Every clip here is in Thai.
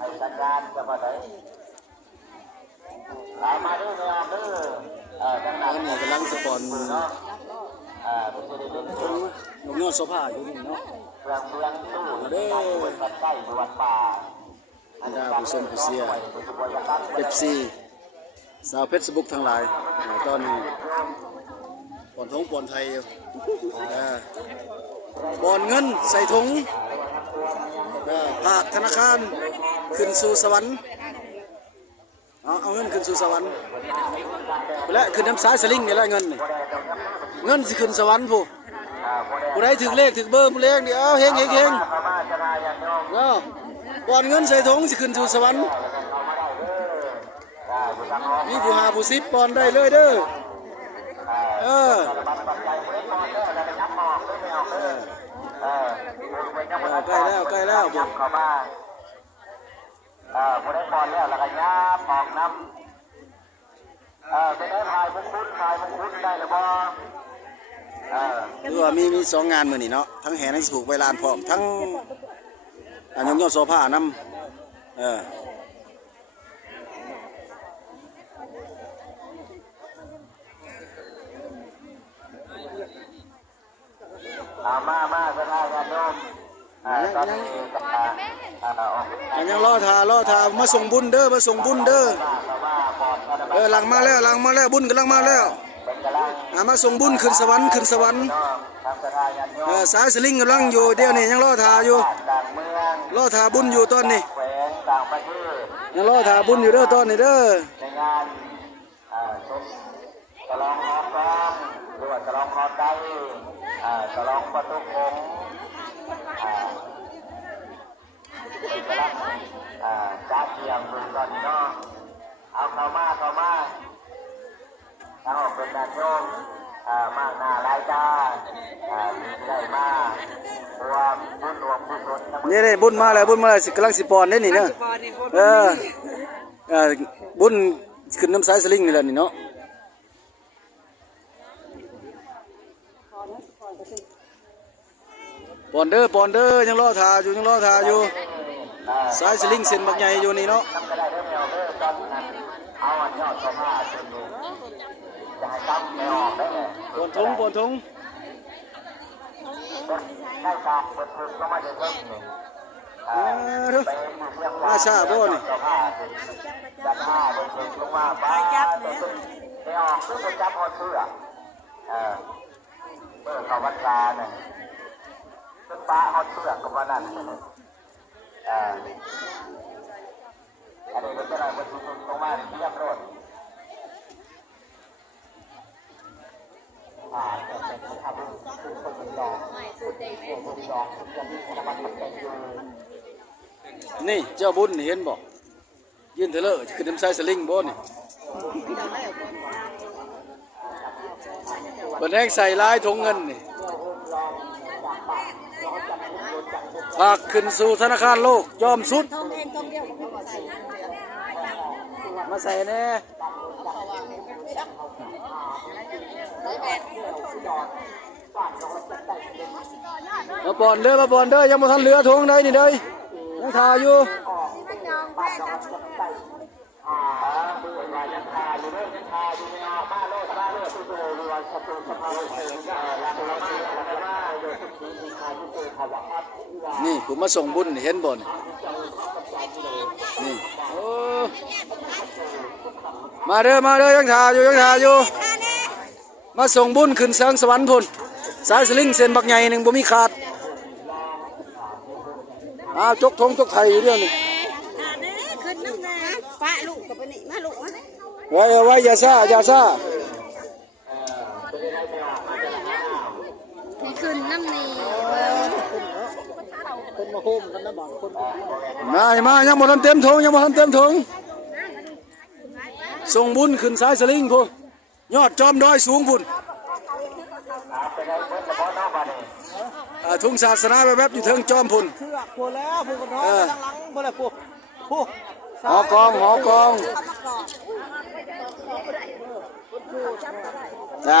ให้สัญญาณจะมาได้ตามมาด้วยเนี่ยดังนั้นนี่กำลังสปอนเนาะเป็นจะได้เป็นตู้นกยอดโซฟาอยู่นี่เนาะเมืองตู้เด้อวัดใต้วัดป่าอันดาผู้ชมผู้เสียเอฟซีสาวเพชรบุกทั้งหลายตอนนี้ปอนทงปอนไทยปอนเงินใส่ถุงภาคธนาคารขึ้นสู่สวรรค์เอาเงินขึ้นสู่สวรรค์และขึ้นน้ำสายสลิงนี่แหละเงินสิขึ้นสวรรค์ผู้ใดถึงเลขถึงเบอร์ผู้เลขนี่เอาเฮงปอนเงินใส่ถุงสิขึ้นสู่สวรรค์มีผู้หาผู้ซิปปอนได้เลยเด้อใกล้แล้วบุญผู้ได้ปอนแล้วแล้วก็ย่าปอกน้ำไปได้พายมุ้งได้หรือเปล่าคือว่ามีสองงานมือนี่เนาะทั้งแห่ทั้งผูกใบลานพร้อมทั้งอันยงยอดโซฟาน้ำมาก็ได้ครับโยมตอนนี้ยังรอทามาส่งบุญเด้อหลังมาแล้วบุญกำลังมาแล้วมาส่งบุญขึ้นสวรรค์สายสลิงกำลังอยู่เดี๋ยวนี้ยังรอทาอยู่รอทาบุญอยู่ตอนนี้ยังรอทาบุญอยู่เด้อตอนนี้เด้อในงานฉลองฮอฟ้องหรือว่าฉลองฮอใจฉลองประตูคงจ้าเทียมมือตอนนี้เนาะเอาเข้ามาทั้งออกเป็นการโยมมากหน้าลายจ้ามีใจมากรวมบุญนี่บุญมาแล้วกำลังสิปอนได้นี่เนาะบุญขึ้นน้ำสายสลิงนี่แหละนี่เนาะปอนเด้อยังรอทาอยู่สายสลิงเส้นบักใหญ่อยู่นี่เนาะปอนทงมาชาบ่นี่จับผ้าบนถึงลงมาป้าไม่ออกคือคนจับพอเสื้อเมื่อเขาวัดลาเนี่ยต้นป้าเอาเสื้อกับวันนั้นอันนี้ก็จะได้บรรทุกลงมาเทียบรถนี่เจ้าบุญเห็นบ่ยืนเถอะขึ้นน้ำสายสลิงบ่นี่บันแห้งใส่ลายถุงเงินนี่ฝากขึ้นสู่ธนาคารโลกยอมสุดมาใส่แน่มาปอนเด้อยังมาทันเรือทงได้นี่เลยยังถ่ายอยู่นี่ผมมาส่งบุญเห็นบ่นนี่โอ้มาเด้อยังถ่ายอยู่มาส่งบุญขึ้นเชิงสวรรค์พุ่นสายสลิงเส้นบักใหญ่หนึ่งบ่มีขาดจกทงจกไทยอยู่เรื่องนี้ขึ้นน้ำนาป้าลูกกับนี่มาลูกไว้อย่าซ่านี่ขึ้นน้ำนี่คนมาโฮมกันนะบางคนมายังบ่ทันเต็มทงส่งบุญขึ้นสายสลิงพุ่นยอดจอมดอยสูงพุ่นทุ่งศาสนาแวบอยู่เทิงจอมพุ่นเชือกพูดแล้วพูดกันน้อยหลังพูดเลยพูดหอกอง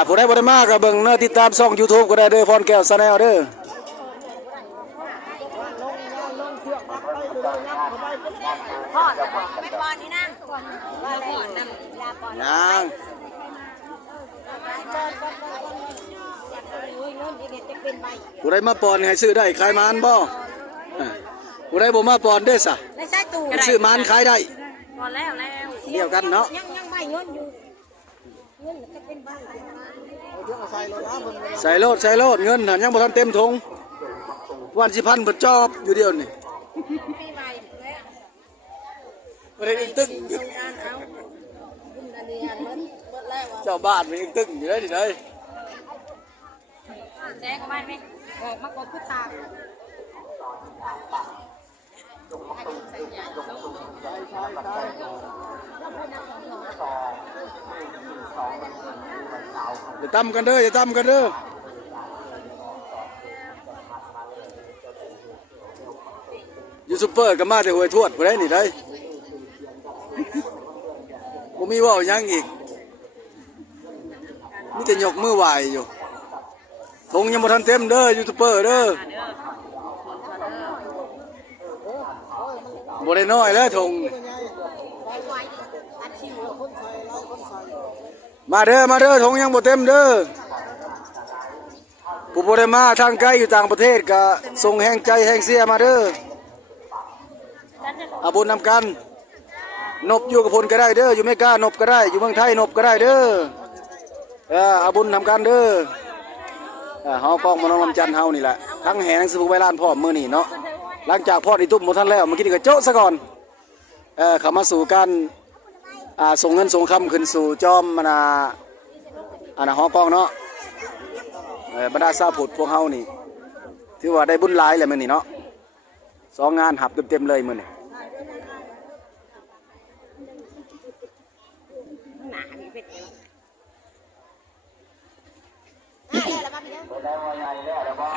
ผู้ใดบ่ได้มากก็เบิ่งเนื้อติดตามช่อง YouTube ก็ได้เด้อพรแก้วชาแนลเด้อ พ่อไม่ปอนนี่นะว่าอะไรน้ำลาปอน ยัง ผู้ใดมาปอนให้ซื้อได้ขายมานบ่ผู้ใดบ่มาปอนเด้ซะ ไม่ใช่ตู่ ซื้อมานขายได้ ปอนแล้ว เดียวกันเนาะ ยังไม่เงินอยู่เงินจะเป็นใบ ใส่โลดเงินน่ะยังบ่ทันเต็มถุงวันสิพันเบิดจอบอยู่เดียวนี่ ปีใหม่แล้ว บ่ได้อึ้งตึ้ง การเอาบุญอันนี้อันนั้นหมดแล้ว เจ้าบ้านมีอึ้งตึ้งอยู่ได้ดิเด้ย แจ้งมาไหมออกมากดพุทธา อย่าตำกันเด้ออย่าตำกันเด้อยูทูบเบอร์ก็มาแต่หวยทวดผู้ใดนี่ได้บ่มีเว้าหยังอีกมีแต่ยกมือไหวอยู่ธงยังบ่ทันเต็มเด้อยูทูบเบอร์เด้อบ่ได้น้อยแล้วธงมาเด้อธงยังบ่เต็มเด้อผู้บ่ได้มาทางไกลอยู่ต่างประเทศก็ส่งแห่งใจแห่งเสียมาเด้ออาบุญนำกันนบอยู่กับพลก็ได้เด้ออยู่ไม่กล้านบก็ได้อยู่เมืองไทยนบก็ได้เด้ออาบุญนำกันเด้อเฮากองมานองลำจันทร์เฮานี่แหละทั้งแห่ทั้งสมุกใบลานพร้อมมื้อนี้เนาะหลังจากพอดอีตุ้มหมดท่านแล้วเมื่อกี้นี่ก็โจ๊ะซะก่อนเข้ามาสู่การส่งเงินส่งคำขึ้นสู่จอมหอกองเนาะบรรดาซาผุดพวกเฮานี่ถือว่าได้บุญหลายเลยมื้อนี้เนาะ2 งานหับเต็มๆเลยมื้อนี้ หนามีเป็ด ได้ว่าไงแล้วบ่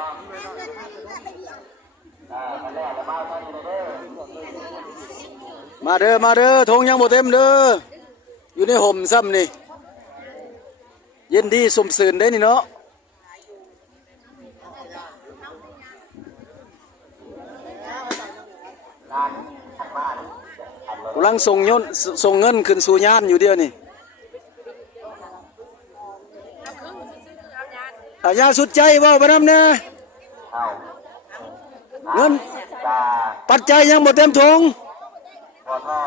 มาแล้วมาตอนนี้เด้อ มาเด้อธงยังบ่เต็มเด้ออยู่ในห่มซ้ำนี่เย็นดีสมสื่นได้นี่เนาะกำลังส่งเงินขึ้นสู่ญาณอยู่เดียวนี่ญาณสุดใจเว้าไปนำแน่เงินปัจจัยยังบ่เต็มถุงพอท่อ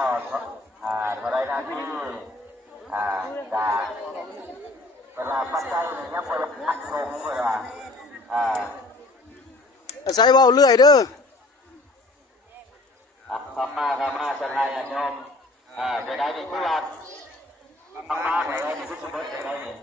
เท่าไรนะที่จะเวลาปัจจัยยังบ่ได้พักลงเวลาอาศัยเว้าเรื่อยเด้อขอบมาสลายโยมจะได้นี่คือว่าขอบมาอะไรนี่คือสมบูรณ์อะไรนี่